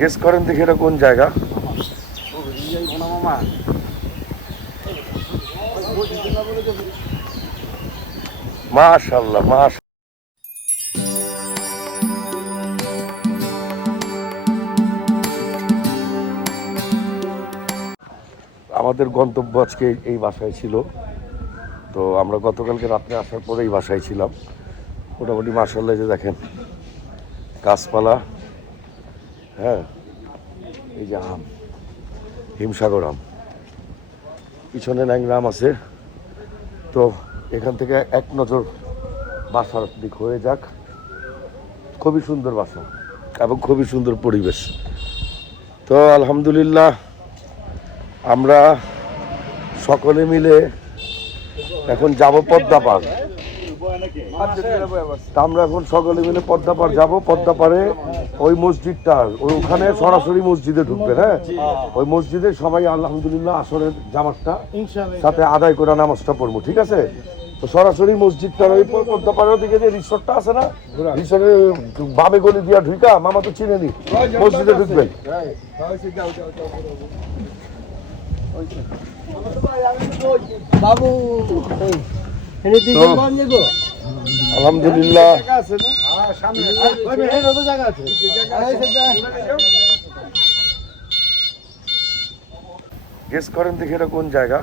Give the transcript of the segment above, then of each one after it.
Guess করেন দেখি এটা কোন জায়গা? মাশাআল্লাহ মাশাআল্লাহ। আমাদের গন্তব্য আজকে এই বাসায় ছিল, তো আমরা গতকালকে রাত্রে আসার পরে এই বাসায় ছিলাম। মোটামুটি মাশাআল্লাহ, যে দেখেন গাছপালা, হ্যাঁ এই যে আম, হিমসাগর আম, পিছনে ন্যাংরা আম আছে। তো এখান থেকে এক নজর বাসার দিক হয়ে যাক। খুবই সুন্দর বাসা এবং খুবই সুন্দর পরিবেশ। তো আলহামদুলিল্লাহ আমরা সকলে মিলে এখন যাব পদ্মা পার। আমরা এখন সকলে মিলে পদ্মা পার যাবো। পদ্মা পারে ওই মসজিদটা, ওখানে সরাসরি মসজিদে ঢুকবে। হ্যাঁ, ওই মসজিদে সবাই আলহামদুলিল্লাহ আসরের জামাতটা সাথে আদায় করে নামাজটা পড়বো, ঠিক আছে? তো সরাসরি মসজিদটার ওই পদ্মা পাড়ের দিকে যে রিসোর্টটা আছে না, রিসোর্টের বামে গলি দিয়া ঢুকা, মামা তো চিনে নি, মসজিদে ঢুকবেন। বাবু আলহামদুলিল্লাহ গেস করেন দেখি এটা কোন জায়গা?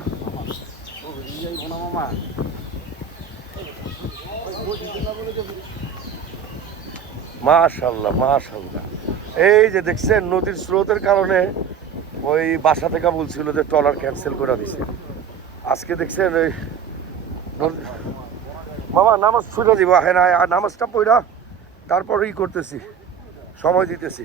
মাশাআল্লাহ মাশাআল্লাহ। এই যে দেখছেন নদীর স্রোতের কারণে ওই বাসা থেকে বলছিল যে ট্রলার ক্যান্সেল করে দিছে। আজকে দেখছেন ওই মামা নামাজ ছুটে দিব, হ্যাঁ নামাজটা পড়া তারপর ই করতেছি, সময় দিতেছি।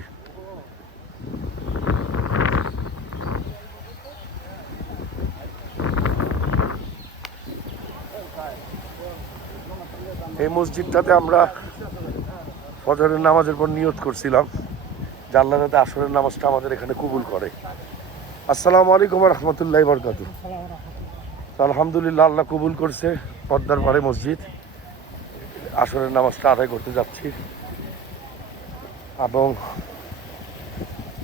এই মসজিদটাতে আমরা ফজরের নামাজের পর নিয়ত করছিলাম যে আল্লাহ যাতে আসরের নামাজটা আমাদের এখানে কবুল করে। আসসালামু আলাইকুম রহমতুল্লাহ বরকাতু। আলহামদুলিল্লাহ আল্লাহ কবুল করছে। পদ্মার পাড়ে মসজিদ, আসরের নামাজটা আদায় করতে যাচ্ছি এবং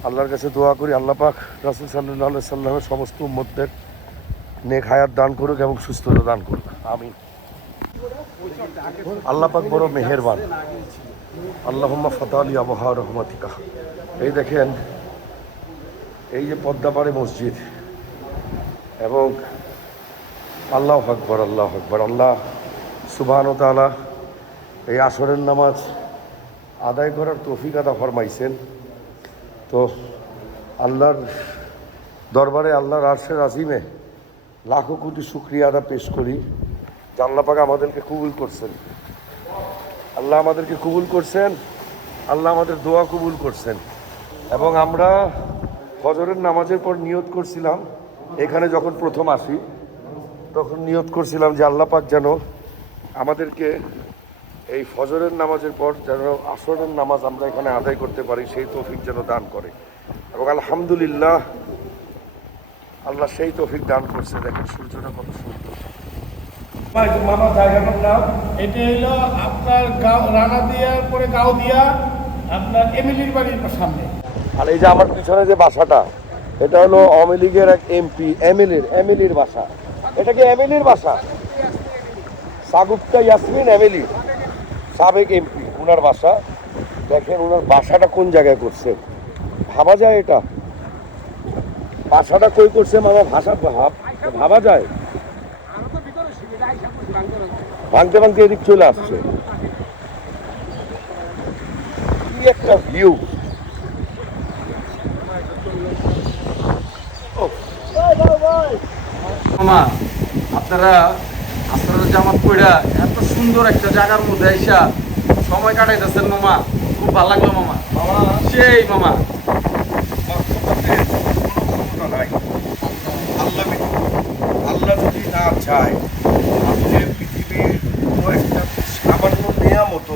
আল্লাহর কাছে দোয়া করি আল্লাহ পাক রাসূল সাল্লাল্লাহু আলাইহি সাল্লামের সমস্ত উম্মতদের নেক হায়াত দান করুক এবং সুস্থতা দান করুক, আমিন। আল্লাহ পাক বড় মেহেরবান। আল্লাহুম্মা ফাতালি আবহা রহমাতিকা। এই দেখেন এই যে পদ্মা পাড়ে মসজিদ এবং আল্লাহু আকবার আল্লাহু আকবার। আল্লাহ সুবহানাহু ওয়া তাআলা এই আসরের নামাজ আদায় করার তৌফিক আতা ফরমাইছেন। তো আল্লাহর দরবারে আল্লাহর আরশের আজিমে লাখো কোটি শুকরিয়া আদা পেশ করি যে আল্লাহ পাক আমাদেরকে কবুল করছেন। আল্লাহ আমাদেরকে কবুল করছেন, আল্লাহ আমাদের দোয়া কবুল করছেন। এবং আমরা ফজরের নামাজের পর নিয়ত করছিলাম, এখানে যখন প্রথম আসি তখন নিয়ত করছিলাম যে আল্লাহ পাক যেন আমাদেরকে এই ফজরের নামাজের পর যেন আসরের নামাজ আমরা এখানে আদায় করতে পারি, সেই তৌফিক যেন দান করে। এবং আলহামদুলিল্লাহ আল্লাহ সেই তৌফিক দান করছে। দেখেন সূর্যটা কত সুন্দর। মামা জায়গাটার নাম এটা হলো আপনার রানা দিয়ার পরে গাউদিয়া, আপনার এমিলির বাড়ির সামনে। আর এই যে আমার পিছনে যে বাসাটা, এটা হলো আওয়ামী লীগের এক এমপি এমিলির বাসা। এটা কি এমিলির বাসা? সাগুপ্তা ইয়াসমিন এমিলি, সাবেক এমপি, ওনার বাসা। দেখেন ওনার বাসাটা কোন জায়গায় করছে, ভাবা যায়? এটা বাসাটা কই করছে মামা? ভাবা যায়? ভাঙতে ভাঙতে এদিক চলে আসছে। কি একটা ভিউ! মামা আপনারা আসরের জামাত পড়া এত সুন্দর একটা জায়গার মধ্যে আইসা সময় কাটাইতেছেন মামা, খুব ভালো লাগলো মামা। সেই মামা আল্লাহ যদি না চায় আপনি পৃথিবীর কোনো একটা সামান্য নিয়ামত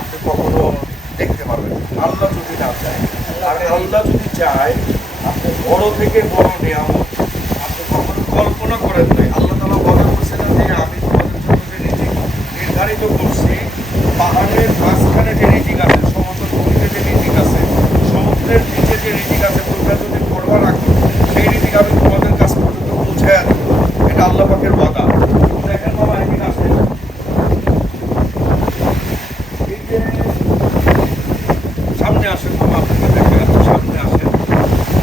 আপনি কখনো দেখতে পারবেন, আল্লাহ যদি না চায়। আর আল্লাহ যদি চায় আপনি বড় থেকে বড় নিয়ামত আপনি কখনো কল্পনা করেন নাই। আল্লাহ তাআলা বলেন বলছিলেন যে আমি তোমাদের জন্য যে রিজিক নির্ধারিত করছি, পাহাড়ের মাঝখানে যে রিজিক আছে, সমতল ভূমিতে যে রিজিক আছে, সমুদ্রের নিচে মামা আপনাকে দেখে এত সামনে আসেন,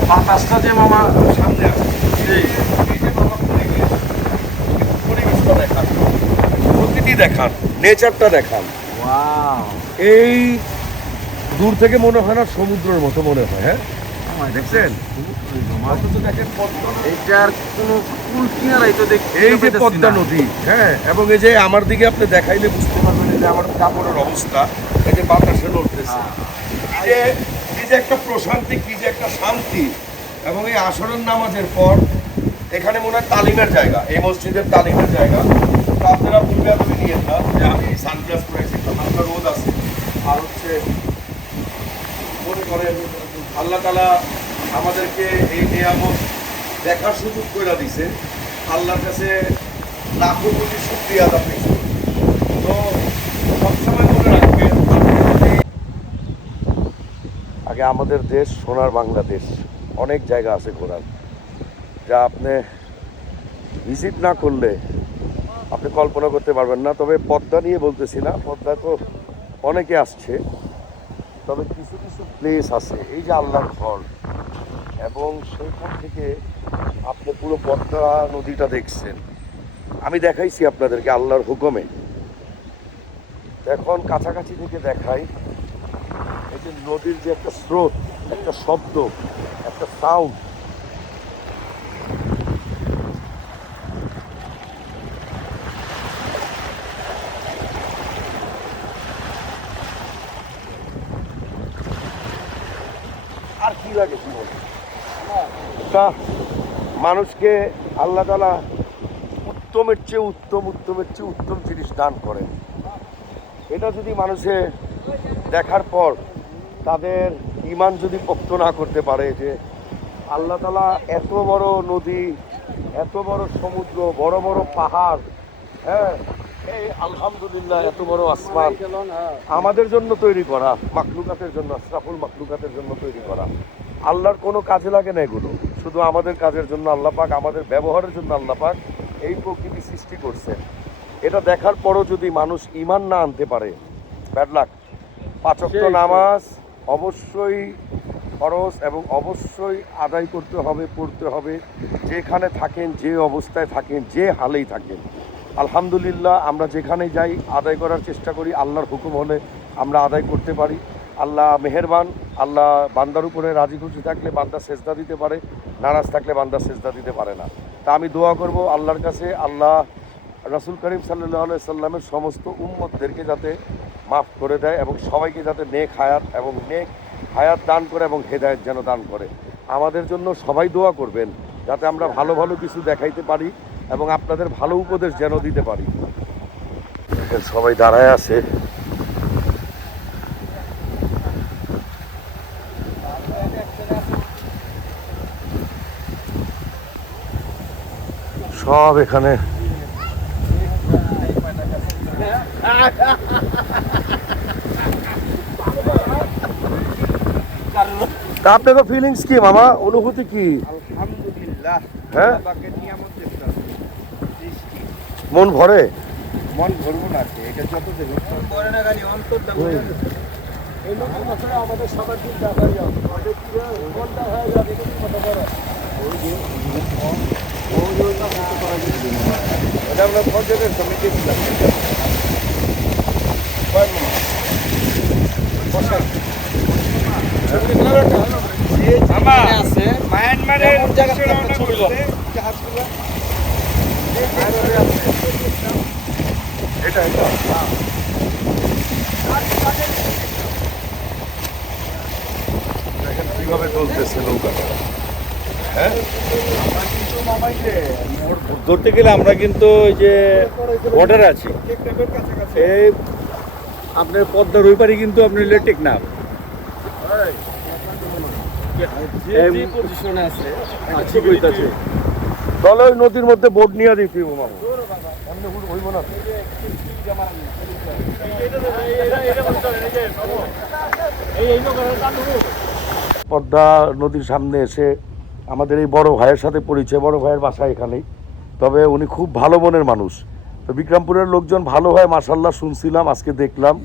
বাতাসটা যে মামা সামনে আসেন, সেই এই যে মামা পরিবেশ, পরিবেশটা দেখান, প্রকৃতি দেখান, নেচারটা দেখান। ওয়াও এই দূর থেকে মনে হয় না সমুদ্রের মতো মনে হয়, হ্যাঁ দেখছেন? অথচ দেখেন পদ্মা নদী। এইটার কোনো কুল কিনারাই তো দেখতে এই যে পাইতাছি পদ্মা না। নদী, হ্যাঁ, এবং এই যে আমার দিকে আপনি দেখাইলে বুঝতে পারবেন এই যে আমার কাপড়ের অবস্থা, এই যে বাতাসে লড়তেছে, এই যে একটা প্রশান্তি, কি যে একটা শান্তি। এবং এই আসরের নামাজের পর এখানে মনে হয় তালিমের জায়গা, এই মসজিদের তালিমের জায়গা। তো আপনারা ভুলবে আমি নিয়ে না যে আমি সানগ্লাস পরেছি, একটা হালকা রোদ আছে, আর হচ্ছে মনে করেন আল্লাহ তাআলা আমাদেরকে এই নিয়ামত দেখার সুযোগ করে দিছে। আল্লাহর কাছে লাখো কোটি শুকরিয়া আদায় করি। তো সবসময় মনে রাখবেন, আগে আমাদের দেশ সোনার বাংলাদেশ, অনেক জায়গা আছে ঘোরার, যা আপনি ভিজিট না করলে আপনি কল্পনা করতে পারবেন না। তবে পদ্মা নিয়ে বলতেছি না, পদ্মা তো অনেকে আসছে, তবে কিছু কিছু প্লেস আছে, এই যে আল্লাহর ঘর, এবং সেইখান থেকে আপনি পুরো পদ্মা নদীটা দেখছেন। আমি দেখাইছি আপনাদেরকে আল্লাহর হুকুমে। এখন কাছাকাছি থেকে দেখাই, এই যে নদীর যে একটা স্রোত, একটা শব্দ, একটা সাউন্ড, আর কি লাগে জীবনে? তা মানুষকে আল্লাহ তাআলা উত্তমের চেয়ে উত্তম, উত্তমের চেয়ে উত্তম জিনিস দান করেন। এটা যদি মানুষে দেখার পর তাদের ঈমান যদি পোক্ত না করতে পারে যে আল্লাহ তাআলা এত বড় নদী, এত বড় সমুদ্র, বড় বড় পাহাড়, হ্যাঁ, এই আলহামদুলিল্লাহ এত বড় আসমান আমাদের জন্য তৈরি করা, মাখলুকাতের জন্য, আশরাফুল মাখলুকাতের জন্য তৈরি করা। আল্লাহর কোনো কাজে লাগে না এগুলো, শুধু আমাদের কাজের জন্য আল্লাহ পাক, আমাদের ব্যবহারের জন্য আল্লাহ পাক এই প্রকৃতি সৃষ্টি করছেন। এটা দেখার পরও যদি মানুষ ঈমান না আনতে পারে, ব্যাড লাক। 5 ওয়াক্ত নামাজ অবশ্যই ফরজ এবং অবশ্যই আদায় করতে হবে, পড়তে হবে, যেখানে থাকেন, যে অবস্থায় থাকেন, যে হালেই থাকেন। আলহামদুলিল্লাহ আমরা যেখানেই যাই আদায় করার চেষ্টা করি, আল্লাহর হুকুম হলে আমরা আদায় করতে পারি। আল্লাহ মেহেরবান, আল্লাহ বান্দার উপরে রাজি খুশি থাকলে বান্দা সেজদা দিতে পারে, নারাজ থাকলে বান্দা সেজদা দিতে পারে না। তা আমি দোয়া করব আল্লাহর কাছে, আল্লাহ রাসূল করিম সাল্লাল্লাহু আলাইহি সাল্লামের সমস্ত উম্মতদেরকে যাতে মাফ করে দেয় এবং সবাইকে যাতে নেক হায়াত এবং নেক হায়াত দান করে এবং হেদায়েত যেন দান করে। আমাদের জন্য সবাই দোয়া করবেন যাতে আমরা ভালো ভালো কিছু দেখাইতে পারি এবং আপনাদের ভালো উপদেশ যেন দিতে পারি। সবাই দাঁড়ায় আছে, সব এখানে তা আপনাদের ফিলিংস কি মামা, অনুভূতি কি? আলহামদুলিল্লাহ, হ্যাঁ, তাকে নিয়ামত দেখতে সৃষ্টি মন ভরে? মন ভরবো না, এটা যত দেবে করে না গাড়ি অন্তরটা ভরে গেছে। এই নতুন বছরে আমাদের সবার দিন দেখাই যাবে, আমাদের কি মনটা হয়ে যাবে, কিন্তু কথা বড় ওই যে এটা আমরা ফজরের সময় দেখছিলাম। মায়ানমারের এটা এটা দেখেন কিভাবে চলতেছে নৌকাটা, হ্যাঁ। ধরতে গেলে আমরা কিন্তু ওই যে বর্ডারে আছি, এই আপনার পদ্মার ওই পারে কিন্তু আপনি টেকনাফ পজিশনে আছে, ঠিক হইতাছে। তাহলে ওই নদীর মধ্যে বোট নিয়ে দিই ফিরবো মামু, অন্য হুড় হইব না। পদ্মা নদীর সামনে এসে আমাদের এই বড় ভাইয়ের সাথে পরিচয়, বড় ভাইয়ের বাসা এখানেই। তবে উনি খুব ভালো মনের মানুষ। তো বিক্রমপুরের লোকজন ভালো হয় মাশাআল্লাহ শুনছিলাম, আজকে দেখলাম,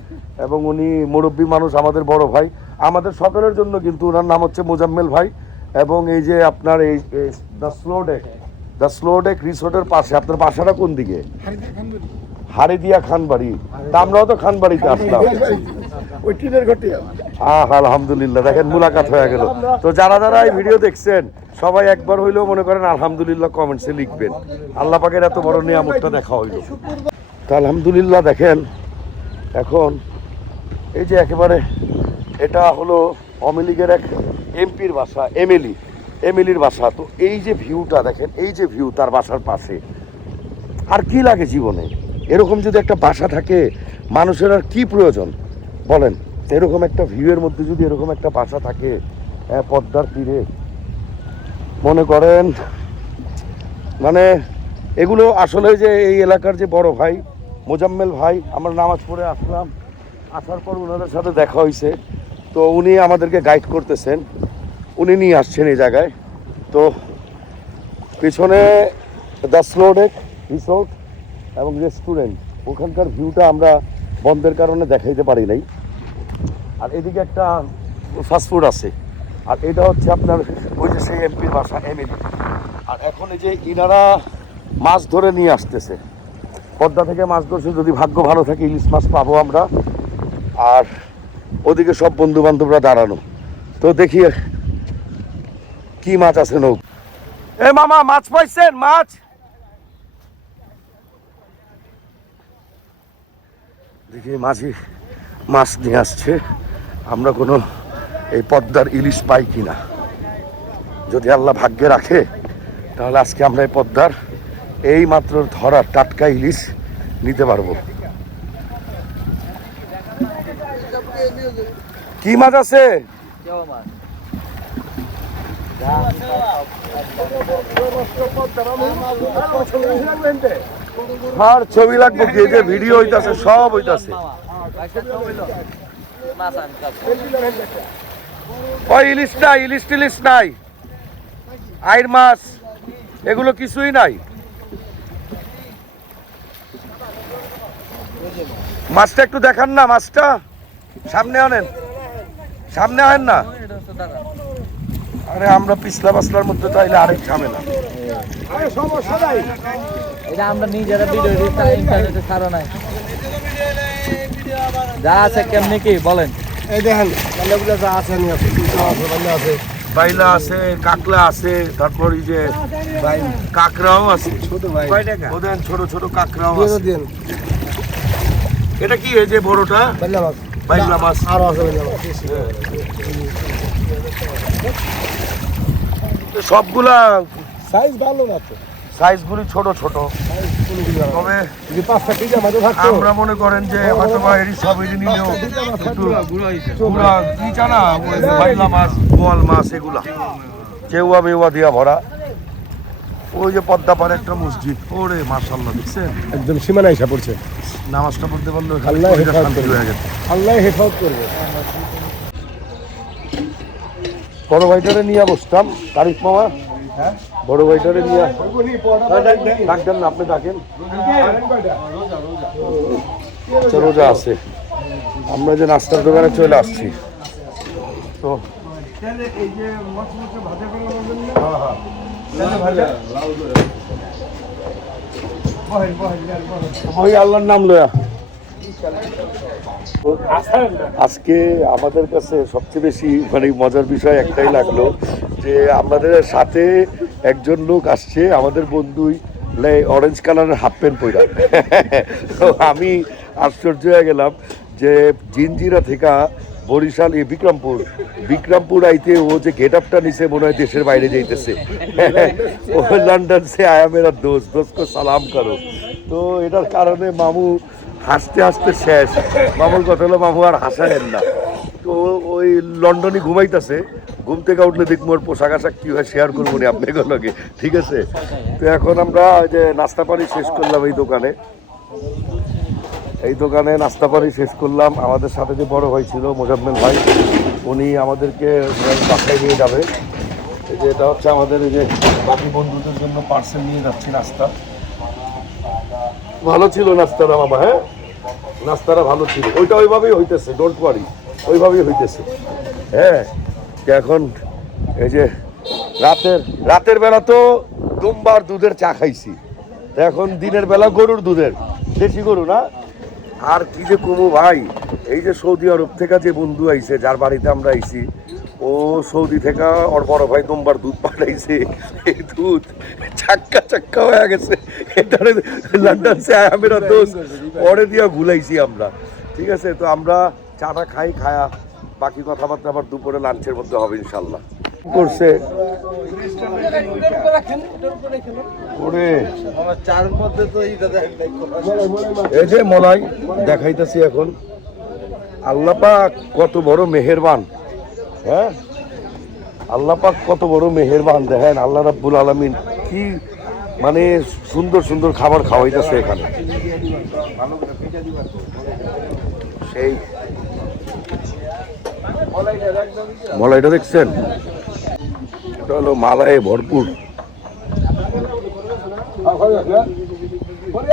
এবং উনি মুরব্বী মানুষ, আমাদের বড় ভাই। আমাদের সকলের জন্য কিন্তু। ওনার নাম হচ্ছে মোজাম্মেল ভাই। এবং এই যে আপনার এই দ্য স্লো ডেক রিসোর্টের পাশে, আপনার বাসাটা কোন দিকে? হারিদিয়া খানবাড়ি। তা আমরাও তো খানবাড়িতে আসলাম। ওই টিনের ঘরটি আলহামদুলিল্লাহ, দেখেন মুলাকাত হয়ে গেল। তো যারা যারা এই ভিডিও দেখছেন সবাই একবার হইলেও মনে করেন আলহামদুলিল্লাহ কমেন্টসে লিখবেন। আল্লাহ পাকের এত বড় নিয়ামতটা দেখা হইল। তো আলহামদুলিল্লাহ দেখেন এখন এই যে একেবারে এটা হলো আওয়ামী লীগের এক এমপির বাসা, এমএলএর বাসা। তো এই যে ভিউটা দেখেন, এই যে ভিউ তার বাসার পাশে, আর কি লাগে জীবনে? এরকম যদি একটা বাসা থাকে মানুষের আর কি প্রয়োজন বলেন? এরকম একটা ভিউয়ের মধ্যে যদি এরকম একটা বাসা থাকে পদ্মার তীরে, মনে করেন মানে এগুলো আসলে যে এই এলাকার যে বড় ভাই মোজাম্মেল ভাই, আমরা নামাজ পড়ে আসলাম, আসার পর ওনাদের সাথে দেখা হয়েছে। তো উনি আমাদেরকে গাইড করতেছেন, উনি নিয়ে আসছেন এই জায়গায়। তো পিছনে দ্য স্লো ডেক রিসোর্ট এবং রেস্টুরেন্ট, ওখানকার ভিউটা আমরা বন্ধের কারণে দেখাইতে পারি নাই। আর এদিকে একটা ফাস্টফুড আছে। আর এটা হচ্ছে আপনার ওই যে সেই এমপির বাসা, এমএলএ। আর এখন এই যে ইনারা মাছ ধরে নিয়ে আসতেছে, পদ্মা থেকে মাছ ধরছে। যদি ভাগ্য ভালো থাকে ইলিশ মাছ পাবো আমরা। আর ওদিকে সব বন্ধু বান্ধবরা দাঁড়ানো। তো দেখি কি মাছ আছে নৌ। এ মামা, মাছ পাইছেন? মাছ দেখি মাঝি মাছ নিয়ে আসছে। আমরা কোনো এই পদ্মার ইলিশ পাই কিনা, যদি আল্লাহ ভাগ্যে রাখে তাহলে আজকে আমরা এই পদ্মার এই মাত্র ধরা টাটকা ইলিশ নিতে পারবো। কি মাছ আছে? আর ছবি লাগবে কি? যে ভিডিও হইতাছে, সব হইতাছে। ওই ইলিশ নাই, ইলিশ টিলিশ নাই, আইর মাছ এগুলো কিছুই নাই। মাছটা একটু দেখান না, মাছটা সামনে আনেন, সামনে আনেন না। আরে আমরা পিছলা পাসলার মধ্যে তাইলে আরেক ঝামেলা। সমস্যা নাই, এটা আমরা নিজেরা ভিডিও ইন্টারনেটে ছাড়ো নাই, যা আছে কেমনি কি বলেন। এই দেখেন বাল্লাগুলো যা আছে নিয়ে আছে, বাল্লা আছে, বাইলা আছে, কাকলা আছে, তারপর এই যে কাকড়াও আছে, ছোট ভাই ওদের ছোট ছোট কাকড়াও দিয়ে আছে। দেন। এটা কি এই যে বড়টা? বাল্লা মাছ, বাইলা মাছ আরো আছে বাল্লা মাছ। সবগুলা সাইজ ভালো না তো, সাইজগুলি ছোট ছোট। তবে যদি 5টা কেজি আমাদের থাকতো, আমরা মনে করেন যে হয়তো বা এরই সব এটি নিলেও একটু গুড়া কি জানা, ওই যে বাইলা মাছ, বোয়াল মাছ, এগুলা চেউয়া বেউয়া দিয়া ভরা। ওই যে পদ্মা পাড়ে একটা মসজিদ, ওরে মাশাআল্লাহ, দেখছেন একদম সীমানা এসে পড়ছে। নামাজটা পড়তে পারলো আল্লাহ হেফাজত শান্তি করবে। হয়ে গেছে। আল্লাহ হেফাজত করবে। বড় ভাইটারে নিয়ে বসতাম, তারিফ মামা, বড় ভাইটারে নিয়ে ডাকতেন না, আপনি ডাকেন। আচ্ছা, রোজা আছে। আমরা যে নাস্তার দোকানে চলে আসছি। তো ওই আল্লাহর নাম লয়া। আজকে আমাদের কাছে সবচেয়ে বেশি মানে মজার বিষয় একটাই লাগলো, যে আমাদের সাথে একজন লোক আসছে, আমাদের বন্ধুই অরেঞ্জ কালারের হাফ প্যান্ট পরা। তো আমি আশ্চর্য হয়ে গেলাম যে জিনজিরা থেকে বরিশাল বিক্রমপুর আইতে ও যে গেট আপটা নিছে, মনে হয় দেশের বাইরে যাইতেছে। ও লন্ডন সে আয়া মেরা দোস্ত কো সালাম করো। তো এটার কারণে মামু হাসতে হাসতে শেষ। মামুর কথা হলো মামু আর হাসায়েন না। তো ওই লন্ডনে ঘুমাইতেছে, ঘুম থেকে উঠলে দেখবো ওর পোশাক আশাক কি হয় শেয়ার করবো না আপনাদের লগে, ঠিক আছে? তো এখন আমরা যে নাস্তা পানি শেষ করলাম এই দোকানে নাস্তা পানি শেষ করলাম। আমাদের সাথে যে বড় ভাই ছিল মোজাম্মেল ভাই, উনি আমাদেরকে বাসায় নিয়ে যাবে। এই যে এটা হচ্ছে আমাদের এই যে বাকি বন্ধুদের জন্য পার্সেল নিয়ে যাচ্ছি নাস্তা। ভালো ছিল নাস্তাটা মামা, হ্যাঁ নাস্তাটা ভালো ছিল। ওইটা ওইভাবেই হইতেছে, ডোন্ট ওয়ারি, ওইভাবেই হইতেছে। হ্যাঁ এখন এই যে রাতের বেলা তো দুম্বার দুধের চা খাইছি, তো এখন দিনের বেলা গরুর দুধের, দেশি গরু না। আর কি যে কমু ভাই, এই যে সৌদি আরব থেকে যে বন্ধু আইছে, যার বাড়িতে আমরা আইছি, ও সৌদি থেকে ওর বড় ভাই দুম্বার দুধ পাঠাইছে। এই দুধ চাক্কা হয়ে গেছে, এটারে লন্ডন সে আমেরা দোস্ত পরে দিয়া গুলাইছি আমরা। ঠিক আছে, তো আমরা চাটা খায়া বাকি কথাবার্তা আবার দুপুরে লাঞ্চের মধ্যে হবে ইনশাল্লাহ। করছে ওরে চার মধ্যে তো এই যে মলাই দেখাইতেছি এখন। আল্লাহ পাক কত বড় মেহেরবান, হ্যাঁ আল্লাহ পাক কত বড় মেহেরবান। দেখেন আল্লাহ রাব্বুল আলামিন কি মানে সুন্দর সুন্দর খাবার খাওয়াইতেছে এখানে। সেই মলাইটা দেখছেন, এটা হলো মালায় ভরপুর।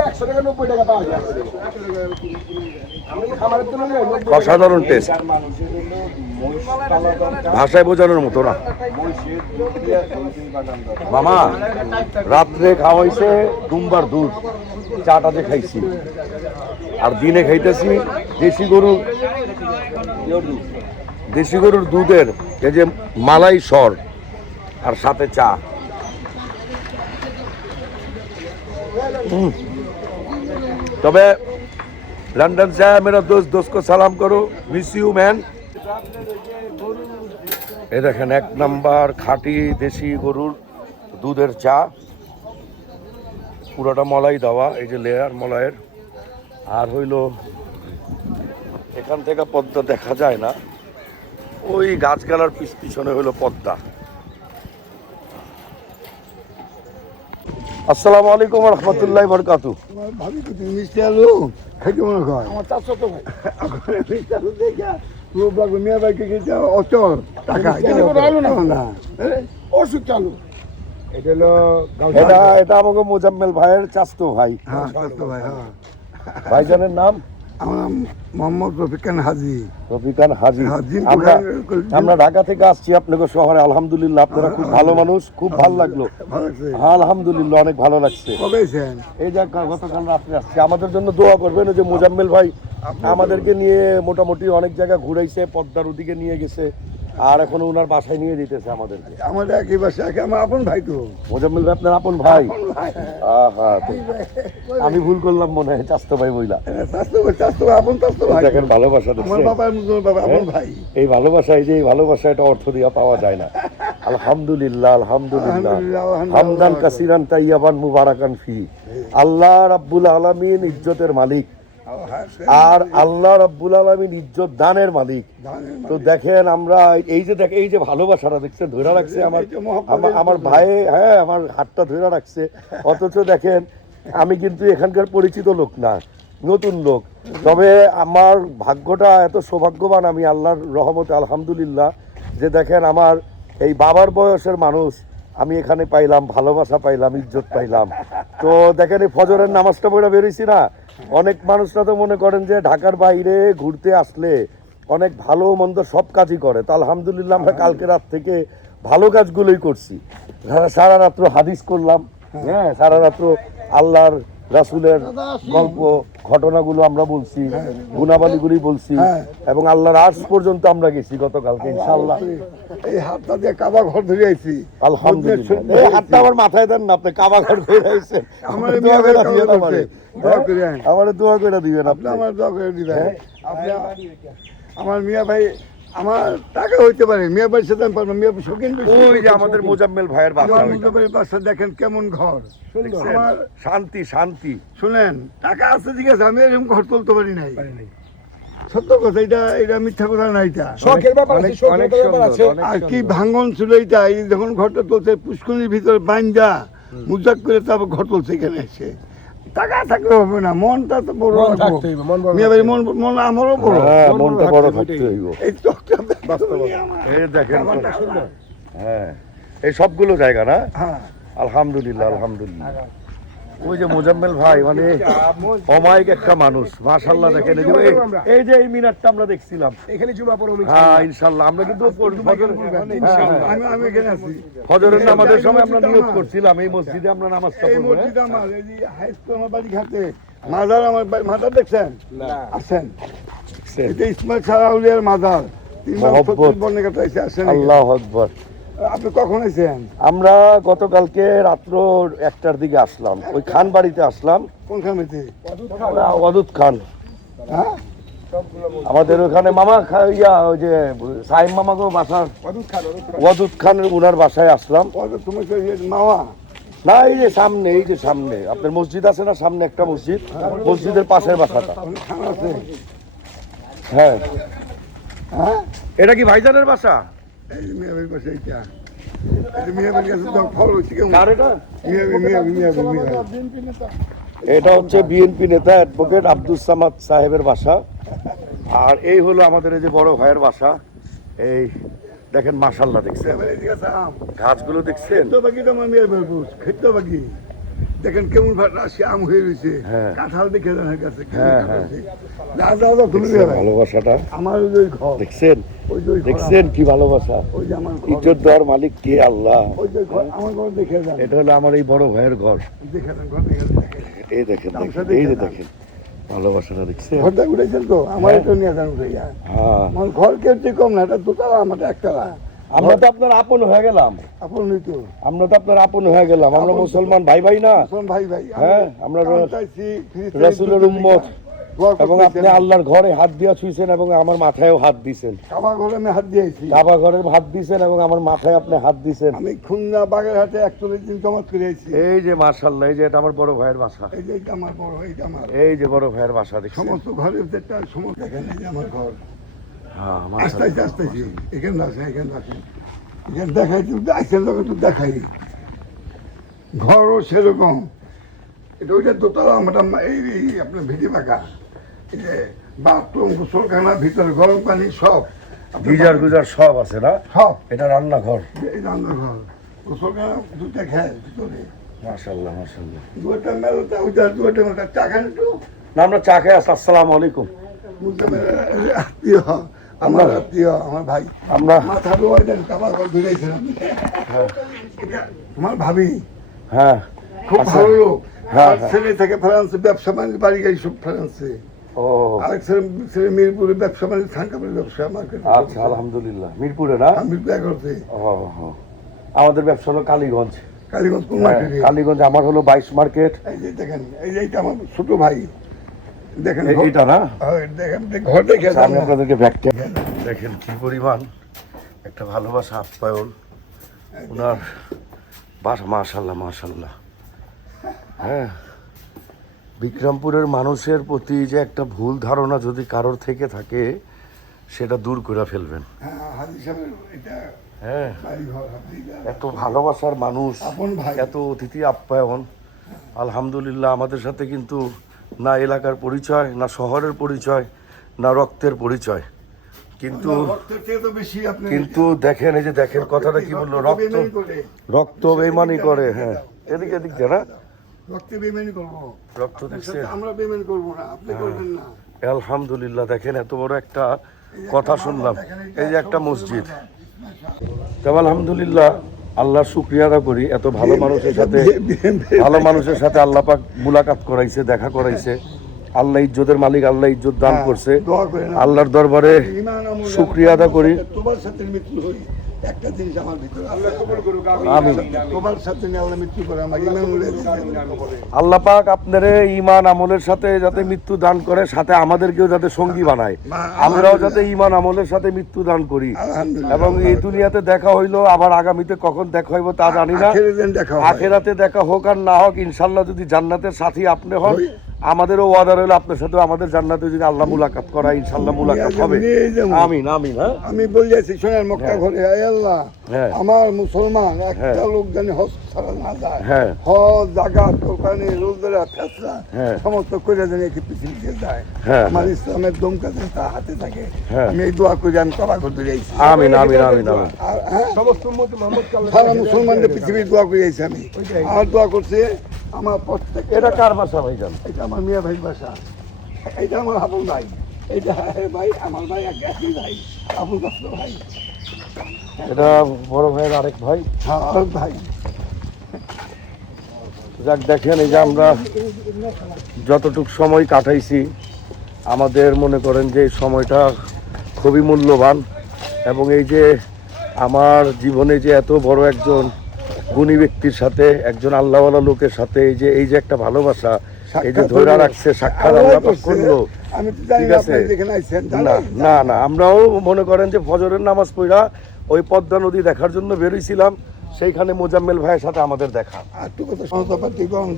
100 টাকা 90 টাকা পাওয়া যায়। অসাধারণ টেস্ট, ভাষায় বোঝানোর মতো না। মামা রাত্রে খাওয়াইছে দুম্বার দুধ, চাটা যে খাইছি, আর দিনে খাইতেছি দেশি গরুর দুধের এই যে মালাই সর, আর সাথে চা। তবে লন্ডন से आया मेरा दोस्त को सलाम करो, मिस यू मैन। এই দেখেন 1 নাম্বার খাঁটি দেশি গরুর দুধের চা, পুরোটা মলাই দেওয়া, এই যে লেয়ার মলাইয়ের। আর হইল এখান থেকে পদ্মা দেখা যায় না, ওই গাছগালার পিছনে হইলো পদ্মা। আসসালামু আলাইকুম ওয়া রাহমাতুল্লাহি ওয়া বারাকাতুহু। ভাবি কি তুমি মিষ্টি আলু খাইতে মনে হয়? আমার 400 টাকা মিষ্টি আলু দেখা রূপ লাগবে। মেয়ে ভাইকে খেতে অচল টাকা আলু না ওষুধ চালু। এটা হলো এটা আমাকে মোজাম্মেল ভাইয়ের চাচতো ভাই। হ্যাঁ চাচতো ভাই। হ্যাঁ ভাইজানের নাম আমার নাম মোহাম্মদ রফিকান হাজি। আমরা ঢাকা থেকে আসছি আপনাদের শহরে। আলহামদুলিল্লাহ আপনারা খুব ভালো মানুষ, খুব ভালো লাগলো। আলহামদুলিল্লাহ অনেক ভালো লাগছে। এই যে গতকাল রাত্রে আসছি, আমাদের জন্য দোয়া করবেন। যে মোজাম্মেল ভাই আমাদেরকে নিয়ে মোটামুটি অনেক জায়গা ঘুরাইছে, পদ্মার ওদিকে নিয়ে গেছে, আর এখন ওনার বাসায় নিয়ে দিতেছে আমাদেরকে। আমাদের একই বাসায়, আমার আপন ভাই। তো মোজাম্মেল ভাই আপনার আপন ভাই? আমি ভুল করলাম মনে হয়, চাচতো ভাই বইলা। দেখেন ভালোবাসা, এই ভালোবাসা, এই যে এই ভালোবাসা, এটা অর্থ দিয়া পাওয়া যায় না। আলহামদুলিল্লাহ আলহামদুলিল্লাহ হামদান কাসিরান তাইয়াবান মুবারাকান ফি। আল্লাহ রাব্বুল আলামিন ইজ্জতের মালিক, আর আল্লাহ রাব্বুল আলামিন ইজ্জত দানের মালিক। তো দেখেন আমরা এই যে ভালোবাসাটা দেখছেন, ধরে রাখছে আমার ভাই। হ্যাঁ আমার হাতটা ধরে রাখছে। অথচ দেখেন আমি কিন্তু এখানকার পরিচিত লোক না, নতুন লোক। তবে আমার ভাগ্যটা এত সৌভাগ্যবান আমি আল্লাহর রহমতে, আলহামদুলিল্লাহ, যে দেখেন আমার এই বাবার বয়সের মানুষ আমি এখানে পাইলাম, ভালোবাসা পাইলাম, ইজ্জত পাইলাম। তো দেখেন এই ফজরের নামাজটা পড়ে বেরোইছি না, অনেক মানুষরা তো মনে করেন যে ঢাকার বাইরে ঘুরতে আসলে অনেক ভালো মন্দ সব কাজই করে। তো আলহামদুলিল্লাহ আমরা কালকে রাত থেকে ভালো কাজগুলোই করছি। সারা রাত্র হাদিস করলাম, হ্যাঁ সারা রাত্র আল্লাহর রাসূলের গল্প ঘটনাগুলো আমরা বলছি, গুণাবলীগুলি বলছি, এবং আল্লাহর আরশ পর্যন্ত আমরা গেছি গতকালকে ইনশাআল্লাহ। এই হাতটা দিয়ে কাবা ঘর ধরে আইছি। আলহামদুলিল্লাহ। এই হাতটা আমার মাথায় দেন না, আপনি কাবা ঘর ধরে আইছেন। আমার দোয়া করে দিবেন, আমারে দোয়া করে দিবেন। আপনি আমার দোয়া করে দিবেন। আপনি আমার মিয়া ভাই, আমার টাকা হইতে পারে, মিয়া ভাইয়ের সাথে আমি পারবো। মিয়া ভাই শৌখিন। ওই যে আমাদের মোজাম্মেল ভাইয়ের বাসা, মোজাম্মেলের বাসা দেখেন কেমন ঘর, আমার শান্তি শান্তি। শুনেন টাকা আছে ঠিক আছে, আমি এরকম ঘর তুলতে পারি নাই। সত্য কথা, এটা মিথ্যা কথা না। এটা আর কি ভাঙন ছিল এটা। এই যখন ঘরটা তুলছে পুষ্করিণীর ভিতরে বাইন্দা মুজাক করে তারপর ঘর তুলছে এখানে এসে। টাকা থাকলে হবে না, মনটা তো বড় থাকতে হইবে। মিয়া ভাই মন আমারও বড়, মনটা বড় থাকতে হইব। এই চোখটা এই দেখেন, হ্যাঁ এই সবগুলো জায়গা না। হ্যাঁ আলহামদুলিল্লাহ আলহামদুলিল্লাহ। ওই যে মোজাম্মেল ভাই মানে অমায়িক একটা মানুষ মাশাআল্লাহ দেখেন এই যে এই যে এই মিনারটা আমরা দেখছিলাম এখানে জুমা পড়ো হ্যাঁ ইনশাআল্লাহ আমরা কিন্তু আমি এখানে আছি ফজরের নামাজের সময় আমরা নিয়ত করছিলাম এই মসজিদে আমরা নামাজটা এই পড়বো মসজিদ আমার এই যে হাই স্কুল আমার বাড়ি ঘাটে মাজার আমার মাজার দেখছেন আসেন এটা ইসমাইল সারাউলিয়ার মাজার মহব্বত। আসেন আল্লাহু আকবার। আপনি কখন আছেন আমরা গতকালকে রাত্র 1টার দিকে আসলাম ওই খান বাড়িতে আসলাম কোনখান হইতে ওয়াদুদ খান হ্যাঁ আমাদের ওখানে মামা ইয়া ওই যে সাইম মামাকে বাসার ওয়াদুদ খান উনার বাসায় আসলাম তুমি মামা না এই যে সামনে আপনার মসজিদ আছে না সামনে একটা মসজিদ মসজিদের পাশের বাসাটা খান আছে হ্যাঁ হ্যাঁ এটা কি ভাইজানের বাসা এই যে মিয়াবাড়ির পাশে এইটা এই যে মিয়াবাড়ির কাছে তো ফল হচ্ছে কেমন কার এটা মিয়াবাড়ি এটা হচ্ছে বিএনপি নেতা অ্যাডভোকেট আব্দুস সামাদ সাহেবের বাসা আর এই হলো আমাদের এই যে বড় ভাইয়ের বাসা এই দেখেন মাশাআল্লাহ দেখছেন গাছগুলো দেখছেন খেতে বাকি তো আমার মিয়াবাড়ি খেতে বাকি দেখেন কেমন রাশি আম হয়ে রয়েছে হ্যাঁ। কাঁঠাল দেখে জানার কাছে হ্যাঁ, তুমি দেখছেন ভালোবাসাটা আমার ওই যে ঘর দেখছেন ওই যে ওই ঘর দেখছেন কি ভালোবাসা ওই যে আমার ঘর ইজ্জত দেওয়ার মালিক কে আল্লাহ ওই যে ঘর আমার ঘর দেখে যান এটা হলো আমার এই বড় ভাইয়ের ঘর দেখে যান ঘর দেখে যান এই দেখেন তামসা দেখেন, এই যে দেখে দেখেন ভালোবাসাটা দেখছেন ঘরটা উঠেছেন তো আমার এটা নিয়ে যান উঠে যায় হ্যাঁ আমার ঘর কেউ ঠিক কম না এটা দুতলা আমার একতলা আমরা তো আপনার আপন হয়ে গেলাম আপন নিত আমরা তো আপনার আপন হয়ে গেলাম আমরা মুসলমান ভাই ভাই না ভাই ভাই হ্যাঁ, আমরা চাইছি রাসূলের উম্মত এবং আপনি আল্লাহর ঘরে হাত দিয়া ছুঁইছেন এবং আমার মাথায়ও হাত দিছেন কাবা ঘরে আমি হাত দিয়েছি কাবা ঘরের হাত দিছেন এবং আমার মাথায় আপনি হাত দিছেন আমি খুলনা বাগেরহাটে 41 দিন জমাত করেছি এই যে মাশাআল্লাহ এই যে এটা আমার বড় ভাইয়ের বাসা এই যে এটা আমার বড় এইটা আমার এই যে বড় ভাইয়ের বাসা দেখছেন সমস্ত ঘরের যেটা সমস্ত এখানে এই যে আমার ঘর হ্যাঁ আস্তে মাশাআল্লাহ আস্তে এখানে আসে এখানে আসে এখানে দেখাই তুমি আসেন লোক একটু দেখাই ঘরও সেরকম এটা ওইটা দোতলা আমরা এই আপনার ভিডি পাকা এই যে বাথরুম গোসলখানা ভিতরে গরম পানি সব গিজার গুজার সব আছে না সব এটা রান্নাঘর এই রান্নাঘর গোসলখানা দুটা খেয়ে ভিতরে মাশাআল্লাহ মাশাআল্লাহ দুটা মেলাটা ওইটা দুটা মেলাটা চা খান একটু না আমরা চা খেয়ে আসি আসসালামু আলাইকুম আত্মীয় আমার আত্মীয় আমার ভাই আমরা মাথা ধোয়াই দেন কাবার ঘর ধুয়েছিলাম আমার ভাবি হ্যাঁ খুব আচ্ছা। ভালো লোক হ্যাঁ, আর হ্যাঁ। ছেলে থেকে ফ্রান্সে ব্যবসা বাণিজ্য বাড়ি গাড়ি সব ফ্রান্সে ও আরেক ছেলে মিরপুরে ব্যবসা বাণিজ্য থানকাপুরের ব্যবসা মার্কেট আচ্ছা আলহামদুলিল্লাহ মিরপুরে না মিরপুর করতে ও আমাদের ব্যবসা হলো কালীগঞ্জ কালীগঞ্জ কোন হ্যাঁ, মার্কেটে কালীগঞ্জ আমার হলো 22 মার্কেট এই যে দেখেন এই যে এইটা আমার ছোট ভাই দেখেন এইটা না দেখেন ঘর দেখে আচ্ছা, আমি আপনাদেরকে ব্যাগটা দেখেন কি পরিমাণ একটা ভালোবাসা আপ্যায়ন ওনার বাসা মাশাআল্লাহ মাশাআল্লাহ হ্যাঁ বিক্রমপুরের মানুষের প্রতি যে একটা ভুল ধারণা যদি কারোর থেকে থাকে সেটা দূর করে ফেলবেন হাজি সাহেবের এটা হ্যাঁ বাড়ি ঘর আপনি এত ভালোবাসার মানুষ আপন ভাই এত অতিথি আপ্যায়ন আলহামদুলিল্লাহ আমাদের সাথে কিন্তু না এলাকার পরিচয় না শহরের পরিচয় না রক্তের পরিচয় কিন্তু রক্তের চেয়ে তো বেশি আপনি কিন্তু দেখেন এই যে দেখেন কথাটা কি বললো রক্ত বেইমানি করে। রক্ত বেমানি করে হ্যাঁ এদিকে এদিক না রক্তে বেইমানি করবো রক্ত আপনার দেখছে সাথে আমরা বেইমানি করবো না আপনি করবেন না আলহামদুলিল্লাহ দেখেন এত বড় একটা কথা শুনলাম এই যে একটা মসজিদ তবে আলহামদুলিল্লাহ আল্লাহর শুকরিয়া আদা করি এত ভালো মানুষের সাথে ভালো মানুষের সাথে আল্লাহ পাক মুলাকাত করাইছে দেখা করাইছে আল্লাহ ইজ্জতের মালিক আল্লাহ ইজ্জত দান করছে দোয়া করেন আল্লাহর দরবারে ঈমান আমল শুকরিয়া আদা করি তোমার সাথে মৃত্যু হই একটা জিনিস আমার ভিতরে আল্লাহ কবুল করুক আমিন তোমার সাথে নিয়ে আল্লাহ মৃত্যু করে আমার ঈমান আল্লাহ পাক আপনারে ঈমান আমলের সাথে যাতে মৃত্যু দান করে সাথে আমাদেরকেও যাতে সঙ্গী বানায় আমরাও যাতে ঈমান আমলের সাথে মৃত্যু দান করি আলহামদুলিল্লাহ এবং এই দুনিয়াতে দেখা হইলো আবার আগামীতে কখন দেখা হইব তা জানি না আখেরে দিন দেখা হবে। আখেরাতে দেখা হোক আর না হোক ইনশাল্লাহ যদি জান্নাতের সাথী আপনি হন আমাদেরও ওয়াদা রইল আপনার সাথে আমাদের জান্নাতে যদি আল্লাহ মুলাকাত করা ইনশাল্লাহ মুলাকাত হবে নিয়ে যাবো। আমিন আমিন হ্যাঁ আমি বলিয়াছি শোনেন মক্কা ঘরে হে আল্লাহ হ্যাঁ। আমার মুসলমান একটা হ্যাঁ। লোক জানি হজ ছাড়া না যায় হ্যাঁ। হজ জাগাত দোকানে রোজদারা ফেসলা হ্যাঁ। সমস্ত করে জানি একটি পৃথিবীতে যায় হ্যাঁ। আমার ইসলামের দমকা যেন তার হাতে থাকে হ্যাঁ। আমি এই দোয়া করে আমি কবা করতে যাইছি আমিন আমিন আমিন আমিন আর হ্যাঁ সারা মুসলমানদের পৃথিবীর দোয়া করে যাইছি আমি আর দোয়া করছে আমার প্রত্যেক এটা কার বাসা ভাইজান? এটা আমার মিয়া ভাই বাসা, এটা আমার আপন ভাই, এটা ভাই আমার ভাই একই ভাই, আপন ভাই। এটা বড় ভাইয়ের আরেক ভাই। হ্যাঁ ভাই। যাক দেখেন, এই যে আমরা যতটুক সময় কাটাইছি, আমাদের মনে করেন যে এই সময়টা খুবই মূল্যবান। এবং এই যে আমার জীবনে যে এত বড় একজন গুণী ব্যক্তির সাথে, একজন আল্লাহওয়ালা লোকের সাথে এই যে একটা ভালোবাসা, এই যে ধরে রাখছে, সাক্ষাৎ আমরা করলো, আমি তো জানি ঠিক না আছে? আপনি যেখানে আইছেন। না না না, আমরাও মনে করেন যে ফজরের নামাজ পড়া ওই পদ্মা নদী দেখার জন্য বেরোইছিলাম, সেইখানে মোজাম্মেল ভাইয়ের সাথে আমাদের দেখা। আর একটু কথা সহজপাতি কম।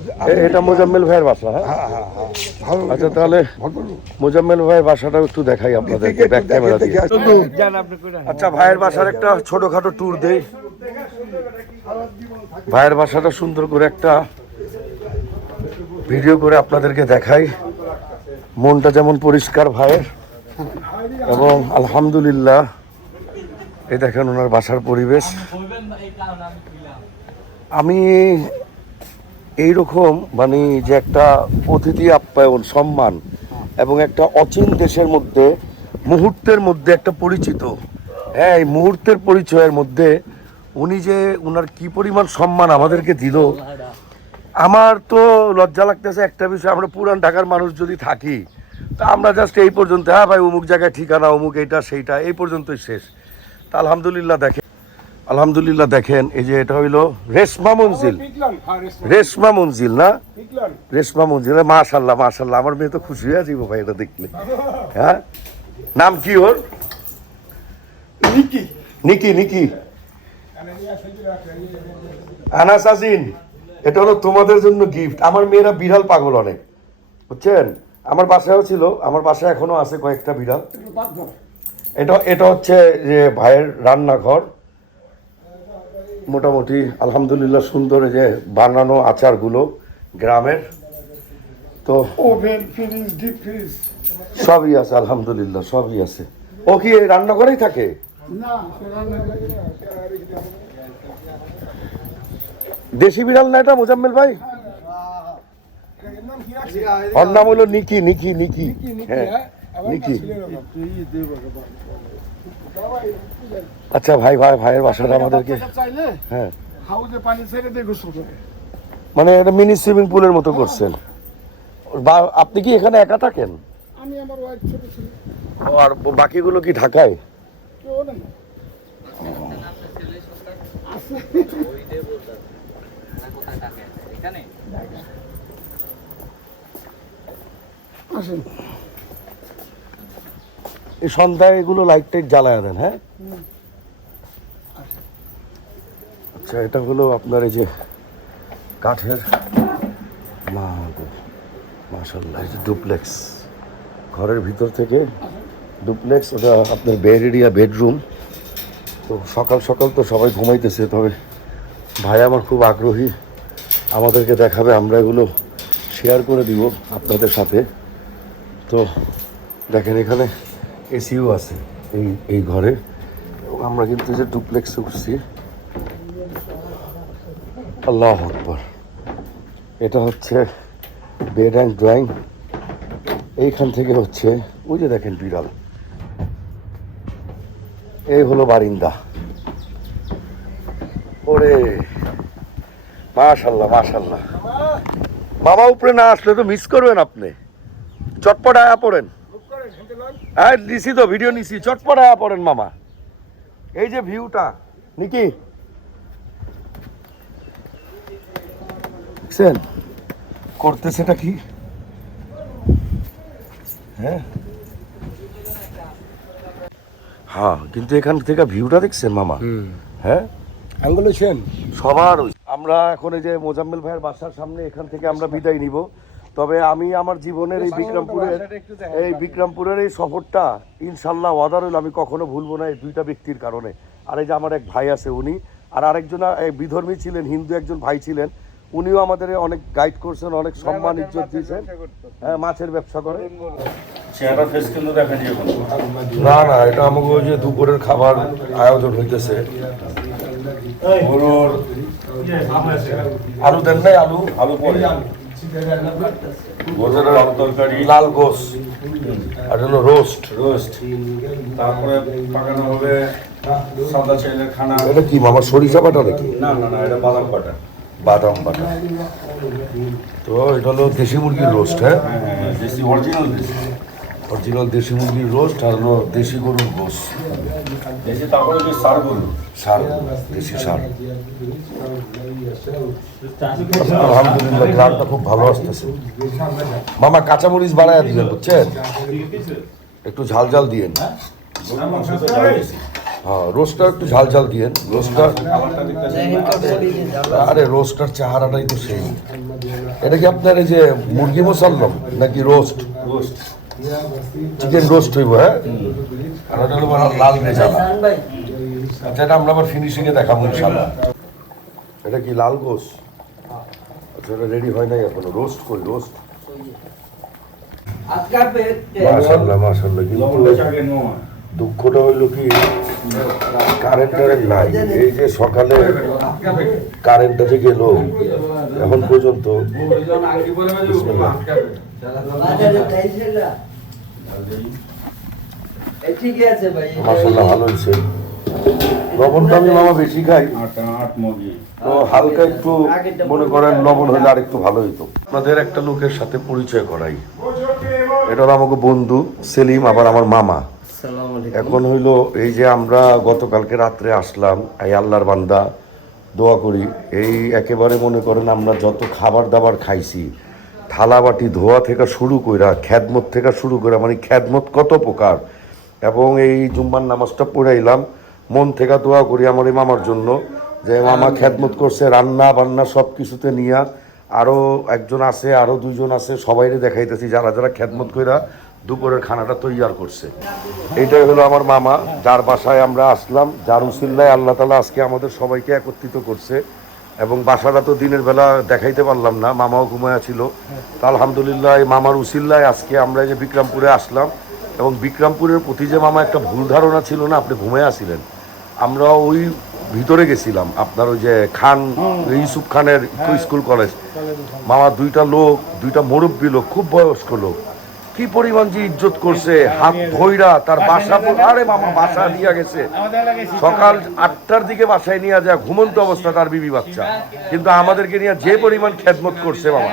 এটা মোজাম্মেল ভাইয়ের বাসা, হ্যাঁ? হ্যাঁ হ্যাঁ হ্যাঁ, ভালো আচ্ছা, তাহলে মোজাম্মেল ভাইয়ের বাসাটাও একটু দেখাই আপনাদেরকে ব্যাক ক্যামেরা দিয়ে। আচ্ছা, ভাইয়ের বাসার একটা ছোটখাটো ট্যুর দেই। ভাইয়ের বাসাটা সুন্দর করে একটা ভিডিও করে আপনাদেরকে দেখাই। মনটা যেমন পরিষ্কার ভাইয়ের, এবং আলহামদুলিল্লাহ এই দেখেন ওনার বাসার পরিবেশ। আমি এইরকম মানে যে একটা অতিথি আপ্যায়ন, সম্মান এবং একটা অচিন দেশের মধ্যে মুহূর্তের মধ্যে একটা পরিচিত, হ্যাঁ, এই মুহূর্তের পরিচয়ের মধ্যে উনি যে উনার কি পরিমাণ সম্মান আমাদেরকে দিল, আমার তো লজ্জা লাগতেছে একটা বিষয়। আমরা পুরান ঢাকার মানুষ যদি থাকি, তা আমরা জাস্ট এই পর্যন্ত, হ্যাঁ ভাই অমুক জায়গায় ঠিকানা, অমুক এইটা সেইটা, এই পর্যন্তই শেষ। তা আলহামদুলিল্লাহ দেখেন এই যে এটা হইলো রেশমা মঞ্জিল। রেশমা মঞ্জিল না, রেশমা মঞ্জিল। মাশাল্লাহ মাশাল্লাহ, আমার মেয়ে তো খুশি হয়ে যাবো ভাই এটা দেখলে। হ্যাঁ, নাম কি ওর? নিকি। নিকি আনাসাজিন, এটা হলো তোমাদের জন্য গিফট। আমার মেয়েরা বিড়াল পাগল অনেক, বুঝছেন? আমার বাসায়ও ছিল, আমার বাসায় এখনো আছে কয়েকটা বিড়াল। এটা হচ্ছে যে ভাইয়ের রান্নাঘর। মোটামুটি আলহামদুলিল্লাহ সুন্দর, এই যে বানানো আচারগুলো গ্রামের, তো ওভেন, ফ্রিজ, ডিপ ফ্রিজ সবই আছে আলহামদুলিল্লাহ, সবই আছে। ও কি এই রান্নাঘরেই থাকে? না, দেশি বিড়াল না এটা মোজাম্মেল ভাই? ওর নাম হলো নিকি। হ্যাঁ, নিকি। আচ্ছা ভাইয়ের বাসাটা আমাদেরকে, হ্যাঁ, হাউজে পানি ছেড়ে দিয়ে গোসল করে। মানে এটা মিনি সুইমিং পুলের মতো করছেন। আপনি কি এখানে একা থাকেন? আমি আমার ওয়াইফ, ছোট ছিল। আর বাকিগুলো কি ঢাকায়? কেউ নেই। আসেন, এই সন্ধ্যায় এগুলো লাইট টাইট জ্বালায় দেন, হ্যাঁ? আচ্ছা, এটা হলো আপনার এই যে কাঠের, মাশাআল্লাহ, এই যে ডুপ্লেক্স, ঘরের ভিতর থেকে ডুপ্লেক্স। ওটা আপনার বেড এরিয়া, বেডরুম। তো সকাল সকাল তো সবাই ঘুমাইতেছে, তবে ভাই আমার খুব আগ্রহী, আমাদেরকে দেখাবে, আমরা এগুলো শেয়ার করে দিব আপনাদের সাথে। তো দেখেন এখানে এসিও আছে এই ঘরে, এবং আমরা কিন্তু যে ডুপ্লেক্সে উঠছি। আল্লাহু আকবার। এটা হচ্ছে বেড অ্যান্ড ড্রয়িং। এইখান থেকে হচ্ছে ওই যে দেখেন বিড়াল, এই হলো বারিন্দা। ওরে মাশাল্লাহ মাশাল্লাহ। মামা উপরে না আসলে তো মিস করবেন আপনি, চটপট আয়া পড়েন। হ্যাঁ নিছি তো, ভিডিও নিছি, চটপট আয়া পড়েন মামা। এই যে ভিউটা, নিকি দেখছেন করতেছেটা কি? হ্যাঁ হ্যাঁ, কিন্তু এখান থেকে ভিউটা দেখছেন মামা? হ্যাঁ, আঙ্গুল ছেন সবার। আমরা এখন এই যে মোজাম্মেল ভাইয়ের বাসার সামনে, এখান থেকে আমরা বিদায় নিব। তবে আমি আমার জীবনের এই বিক্রমপুরের এই সফরটা ইনশাল্লাহ ওয়াদা রইল, আমি কখনো ভুলবো না এই দুইটা ব্যক্তির কারণে। আর এই যে আমার এক ভাই আছে উনি, আর আরেকজন বিধর্মী ছিলেন, হিন্দু একজন ভাই ছিলেন, উনিও আমাদের অনেক গাইড করছেন, অনেক সম্মান ইজ্জত দিয়েছেন। হ্যাঁ, মাছের ব্যবসা করে। না না, এটা আমাকে ওই যে দুপুরের খাবার আয়োজন হইতেছে। গরুর আলু দেন নাই, আলু আলু পরে গরুর আলু তরকারি, লাল গোস আর হলো রোস্ট। তারপরে পাকানো হবে সাদা চাইলের খানা। এটা কি মামা, সরিষা বাটা নাকি? না না না, এটা বাদাম বাটা। বাদাম বাটা। তো এটা হলো দেশি মুরগির রোস্ট। হ্যাঁ, দেশি অরিজিনাল দেশি। অরিজিনাল দেশি মুরগির রোস্ট আর হলো দেশি গরুর গোস। এই যে তারপরে যে সার গরু, সার, দেশি সার। আলহামদুলিল্লাহ, গ্রামটা খুব ভালো আসতেছে। মামা কাঁচামরিচ বাড়ায় দিলেন, বুঝছেন? একটু ঝাল ঝাল দিয়েন। হ্যাঁ, রোস্টটা একটু ঝাল ঝাল দিয়েন। রোস্টটা, আরে রোস্টার চেহারাটাই তো সেই। এটা কি আপনার এই যে মুরগি মশাল্লাম নাকি রোস্ট? রোস্ট চিকেন রোস্ট হইব। হ্যাঁ, আর ওটা হলো লাল রেজালা। আচ্ছা, এটা আমরা আবার ফিনিশিংয়ে দেখাবো ইনশাল্লাহ। এটা কি লাল গোস? আচ্ছা, এটা রেডি হয় নাই এখনো। রোস্ট করি, রোস্ট। মাশাআল্লাহ মাশাআল্লাহ। কিন্তু দুঃখটা হইলো কি, কারেন্ট নাই। এই যে সকালে কারেন্টটা যে গেল, এখন পর্যন্ত বিসমিল্লাহ। মাশাআল্লাহ, ভালো হয়েছে। লবণটা আমি মামা বেশি খাই, তো হালকা একটু মনে করেন লবণ হলে আর একটু ভালো হইতো। আপনাদের একটা লোকের সাথে পরিচয় করাই। এটা হলো আমাকে বন্ধু সেলিম, আবার আমার মামা। এখন হইলো এই যে আমরা গতকালকে রাত্রে আসলাম, এই আল্লাহর বান্দা, দোয়া করি। এই একেবারে মনে করেন আমরা যত খাবার দাবার খাইছি, থালা বাটি ধোয়া থেকে শুরু কইরা, খ্যাদমত থেকে শুরু করে, মানে খ্যাদমত কত প্রকার। এবং এই জুম্মার নামাজটা পড়াইলাম, মন থেকে দোয়া করি আমার এই মামার জন্য, যে মামা খ্যাদমত করছে, রান্না বান্না সব কিছুতে নিয়া। আরও একজন আছে, আরও দুইজন আছে, সবাইরে দেখাইতেছি যারা যারা খ্যাদমত কইরা দুপুরের খানাটা তৈয়ার করছে। এইটাই হলো আমার মামা, যার বাসায় আমরা আসলাম, যার উসিল্লায় আল্লাহ তাআলা আজকে আমাদের সবাইকে একত্রিত করছে। এবং বাসাটা তো দিনের বেলা দেখাইতে পারলাম না, মামাও ঘুমায়া ছিল। তা আলহামদুলিল্লাহ এই মামার উসিল্লায় আজকে আমরা এই যে বিক্রমপুরে আসলাম। এবং বিক্রমপুরের প্রতি যে মামা একটা ভুল ধারণা ছিল না, আপনি ঘুমায় আসছিলেন, আমরা ওই ভিতরে গেছিলাম, আপনার ওই যে খান ইউসুফ খানের স্কুল কলেজ। মামা দুইটা লোক, দুইটা মুরব্বী লোক, খুব বয়স্ক লোক, কি পরিমাণ যে ইজ্জত করছে, হাত ধইরা তার বাসা। আরে মামা বাসা নিয়ে গেছে, সকাল 8টার দিকে বাসায় নিয়ে যায়, ঘুমন্ত অবস্থা তার বিবি বাচ্চা, কিন্তু আমাদেরকে নিয়ে যে পরিমাণ খেদমত করছে মামা।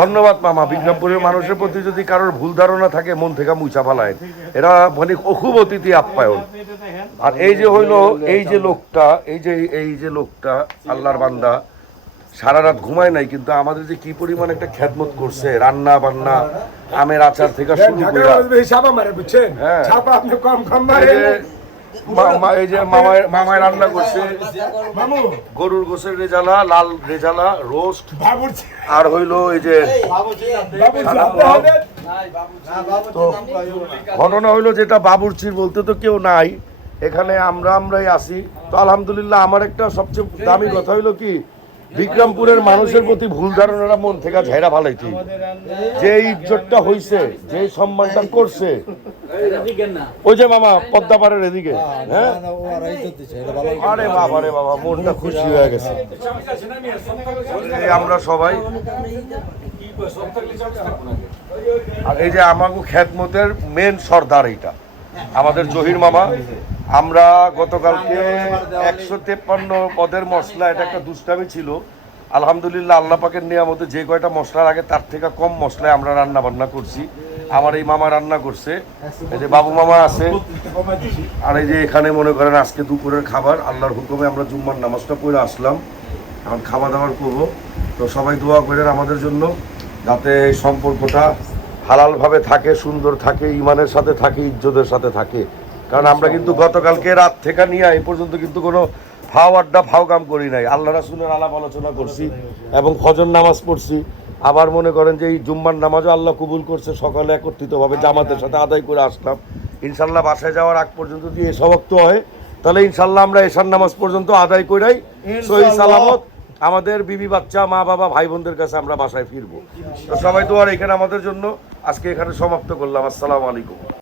ধন্যবাদ মামা। বিক্রমপুরের মানুষের প্রতি যদি কারোর ভুল ধারণা থাকে, মন থেকে মুছা ফেলায়। এরা মানে খুব অতিথি আপ্যায়ন। আর এই যে হইলো এই যে লোকটা, এই যে লোকটা আল্লাহর বান্দা, সারা রাত ঘুমায় নাই, কিন্তু আমাদের যে কি পরিমাণ একটা খেদমত করছে, রান্না বান্না, আমের আচার থেকে শুরু করে। হ্যাঁ, এই যে মামায় রান্না করছে গরুর গোশের রেজালা, লাল রেজালা, রোস্ট, আর হইলো এই যে। তো ঘটনা হইলো যেটা, বাবুর্চির বলতে তো কেউ নাই এখানে, আমরাই আছি। তো আলহামদুলিল্লাহ, আমার একটা সবচেয়ে দামি কথা হইলো কি, বিক্রমপুরের মানুষের প্রতি ভুল ধারণাটা মন থেকে ঝেড়া ফালাইতে। যে ইজ্জতটা হইছে, যে সম্মানটা করছে, ওই যে মামা পদ্মাপাড়ের এদিকে। হ্যাঁ, আরে বাবা রে বাবা, মনটা খুশি হয়ে গেছে। আমরা সবাই, আর এই যে আমাকে খেদমতের মেন সর্দার এইটা আমাদের জহির মামা। আমরা গতকালকে 153 পদের মশলা, এটা একটা দুষ্টামি ছিল। আলহামদুলিল্লাহ, আল্লাহ পাকের নিয়ামতে যে কয়টা মশলার আগে তার থেকে কম মশলায় আমরা রান্না বান্না করছি। আমার এই মামা রান্না করছে, এই যে বাবু মামা আছে, আর এই যে এখানে মনে করেন আজকে দুপুরের খাবার আল্লাহর হুকুমে আমরা জুম্মার নামাজটা পড়ে আসলাম, এখন খাওয়া দাওয়ার করবো। তো সবাই দোয়া করেন আমাদের জন্য, যাতে এই সম্পর্কটা হালালভাবে থাকে, সুন্দর থাকে, ইমানের সাথে থাকে, ইজ্জতের সাথে থাকে। কারণ আমরা কিন্তু গতকালকে রাত থেকে নিয়ে এই পর্যন্ত কিন্তু কোনো ফাও আড্ডা ফাও কাম করি নাই। আল্লাহ রাসূলের আলাপ আলোচনা করছি এবং ফজর নামাজ পড়ছি। আবার মনে করেন যে এই জুম্মার নামাজও আল্লাহ কবুল করছে, সকালে একত্রিতভাবে জামাতের সাথে আদায় করে আসলাম। ইনশাল্লাহ বাসায় যাওয়ার আগ পর্যন্ত যদি এ সবক্ত হয়, তাহলে ইনশাল্লাহ আমরা এশার নামাজ পর্যন্ত আদায় করাই সহি সালামত আমাদের বিবি বাচ্চা, মা বাবা, ভাই বোনদের কাছে আমরা বাসায় ফিরবো। তো সবাই তো আর এখানে আমাদের জন্য আজকে এখানে সমাপ্ত করলাম। আসসালামু আলাইকুম।